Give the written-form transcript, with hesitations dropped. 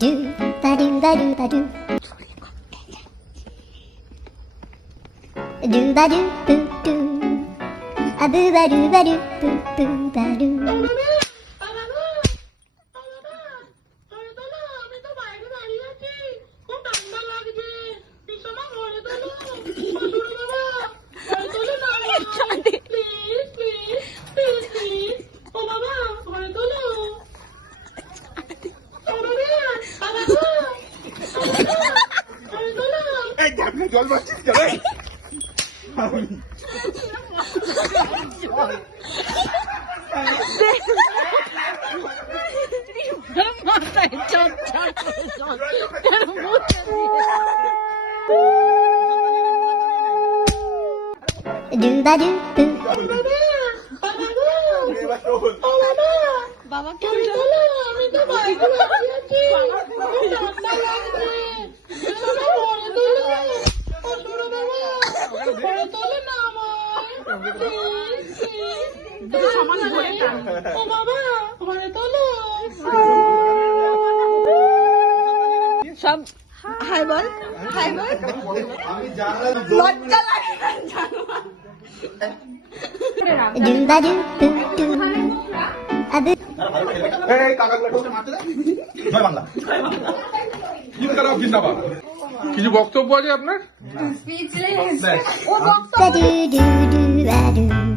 Do ba do ba do ba do. Do ba do boo boo. A boo ba do ba do boo boo ba do. জল মারছিস কেন? মাথায় চচ্চা Do ba do boo. বাবা আমি তো বাইরে দাঁড়িয়ে আছি ঠান্ডা লাগছে ঘরে তোলে না ও বাবা ঘরে তোলো সব হাই বল হাই বল লজ্জা লাগে না Do ba do boo boo. A boo. কিছু বক্তব্য আছে আপনার? Ba do do do ba do.